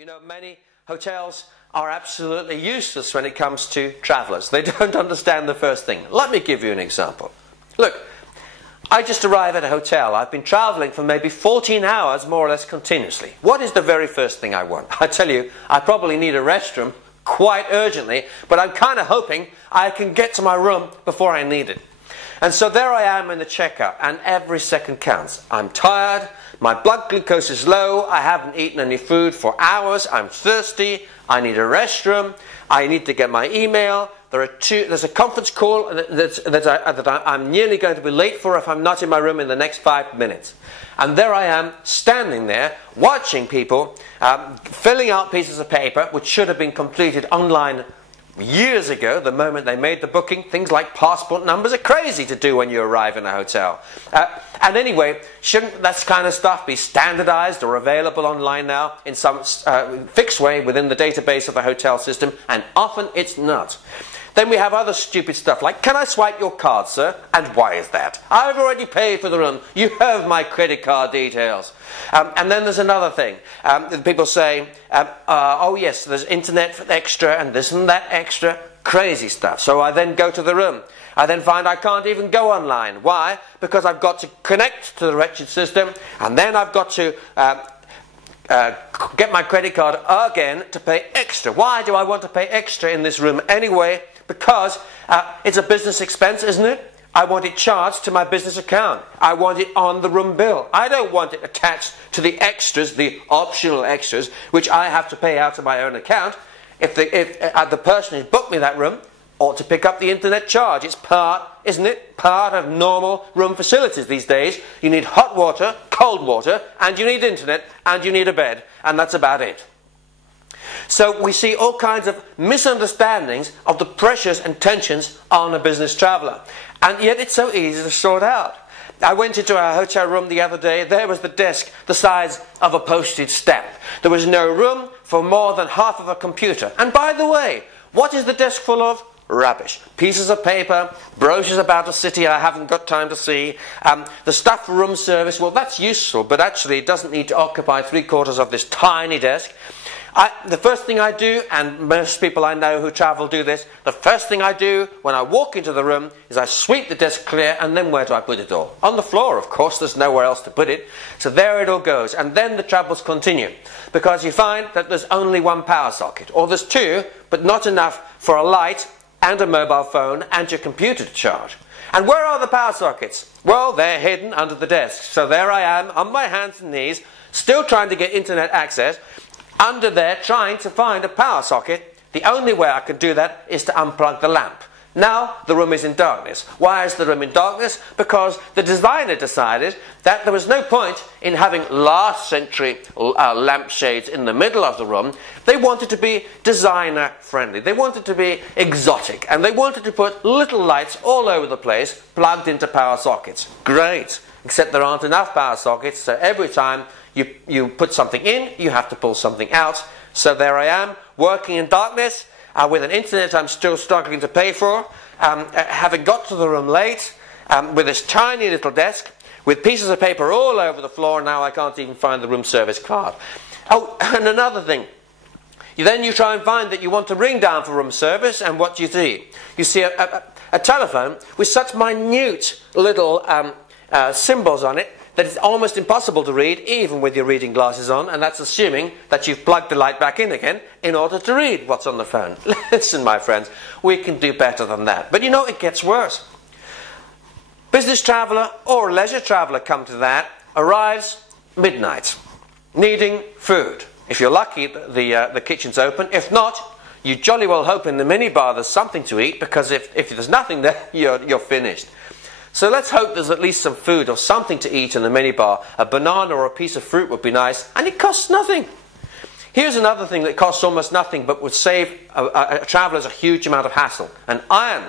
You know, many hotels are absolutely useless when it comes to travellers. They don't understand the first thing. Let me give you an example. Look, I just arrived at a hotel. I've been travelling for maybe 14 hours, more or less continuously. What is the very first thing I want? I tell you, I probably need a restroom quite urgently, but I'm kind of hoping I can get to my room before I need it. And so there I am in the checkout, and every second counts. I'm tired, my blood glucose is low, I haven't eaten any food for hours, I'm thirsty, I need a restroom, I need to get my email, there's a conference call that I'm nearly going to be late for if I'm not in my room in the next 5 minutes. And there I am, standing there, watching people filling out pieces of paper which should have been completed online years ago, the moment they made the booking. Things like passport numbers are crazy to do when you arrive in a hotel. And anyway, shouldn't that kind of stuff be standardized or available online now in some fixed way within the database of the hotel system? And often it's not. Then we have other stupid stuff like, can I swipe your card, sir? And why is that? I've already paid for the room. You have my credit card details. And then there's another thing. People say, oh yes, there's internet for extra and this and that extra. Crazy stuff. So I then go to the room. I then find I can't even go online. Why? Because I've got to connect to the wretched system, and then I've got to get my credit card again to pay extra. Why do I want to pay extra in this room anyway? Because it's a business expense, isn't it? I want it charged to my business account. I want it on the room bill. I don't want it attached to the extras, the optional extras, which I have to pay out of my own account. If the person who booked me that room ought to pick up the internet charge. It's part, isn't it? Part of normal room facilities these days. You need hot water, cold water, and you need internet, and you need a bed, and that's about it. So we see all kinds of misunderstandings of the pressures and tensions on a business traveller. And yet it's so easy to sort out. I went into a hotel room the other day. There was the desk the size of a postage stamp. There was no room for more than half of a computer. And by the way, what is the desk full of? Rubbish. Pieces of paper, brochures about a city I haven't got time to see, the stuff for room service. Well, that's useful, but actually it doesn't need to occupy 3/4 of this tiny desk. The first thing I do, and most people I know who travel do this, the first thing I do when I walk into the room is I sweep the desk clear, and then where do I put it all? On the floor, of course. There's nowhere else to put it. So there it all goes. And then the troubles continue, because you find that there's only one power socket, or there's two, but not enough for a light and a mobile phone and your computer to charge. And where are the power sockets? Well, they're hidden under the desk. So there I am, on my hands and knees, still trying to get internet access, under there trying to find a power socket. The only way I can do that is to unplug the lamp. Now the room is in darkness. Why is the room in darkness? Because the designer decided that there was no point in having last century lampshades in the middle of the room. They wanted to be designer friendly. They wanted to be exotic, and they wanted to put little lights all over the place plugged into power sockets. Great, except there aren't enough power sockets, so every time you put something in, you have to pull something out. So there I am, working in darkness, with an internet I'm still struggling to pay for, having got to the room late, with this tiny little desk, with pieces of paper all over the floor. Now I can't even find the room service card. Oh, and another thing. Then you try and find that you want to ring down for room service, and what do you see? You see a telephone with such minute little symbols on it that it's almost impossible to read, even with your reading glasses on, and that's assuming that you've plugged the light back in again in order to read what's on the phone. Listen, my friends, we can do better than that. But you know, it gets worse. Business traveller or leisure traveller, come to that, arrives midnight, needing food. If you're lucky, the kitchen's open. If not, you jolly well hope in the minibar there's something to eat, because if there's nothing there, you're finished. So let's hope there's at least some food or something to eat in the minibar. A banana or a piece of fruit would be nice, and it costs nothing. Here's another thing that costs almost nothing but would save travellers a huge amount of hassle: an iron.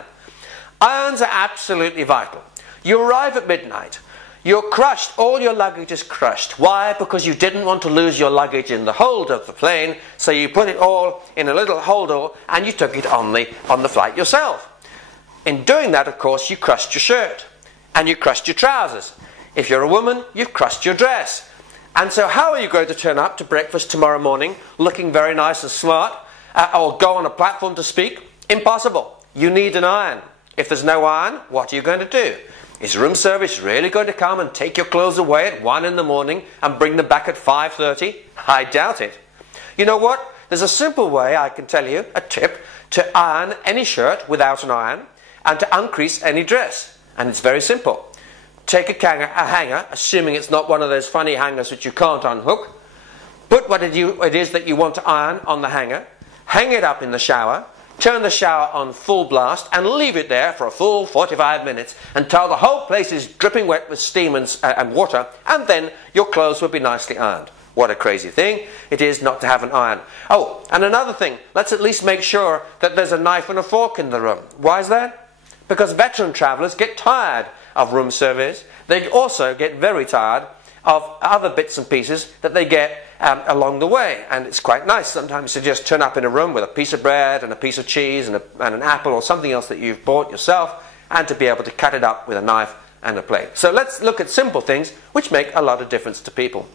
Irons are absolutely vital. You arrive at midnight, you're crushed, all your luggage is crushed. Why? Because you didn't want to lose your luggage in the hold of the plane, so you put it all in a little holder and you took it on the flight yourself. In doing that, of course, you crushed your shirt. And you crushed your trousers. If you're a woman, you've crushed your dress. And so how are you going to turn up to breakfast tomorrow morning looking very nice and smart, or go on a platform to speak? Impossible. You need an iron. If there's no iron, what are you going to do? Is room service really going to come and take your clothes away at 1 in the morning and bring them back at 5:30? I doubt it. You know what? There's a simple way I can tell you, a tip, to iron any shirt without an iron and to uncrease any dress. And it's very simple. Take a hanger, assuming it's not one of those funny hangers which you can't unhook. Put what it is that you want to iron on the hanger. Hang it up in the shower. Turn the shower on full blast and leave it there for a full 45 minutes until the whole place is dripping wet with steam and water, and then your clothes will be nicely ironed. What a crazy thing it is not to have an iron. Oh, and another thing, let's at least make sure that there's a knife and a fork in the room. Why is that? Because veteran travellers get tired of room service. They also get very tired of other bits and pieces that they get along the way. And it's quite nice sometimes to just turn up in a room with a piece of bread and a piece of cheese and an apple or something else that you've bought yourself, and to be able to cut it up with a knife and a plate. So let's look at simple things which make a lot of difference to people.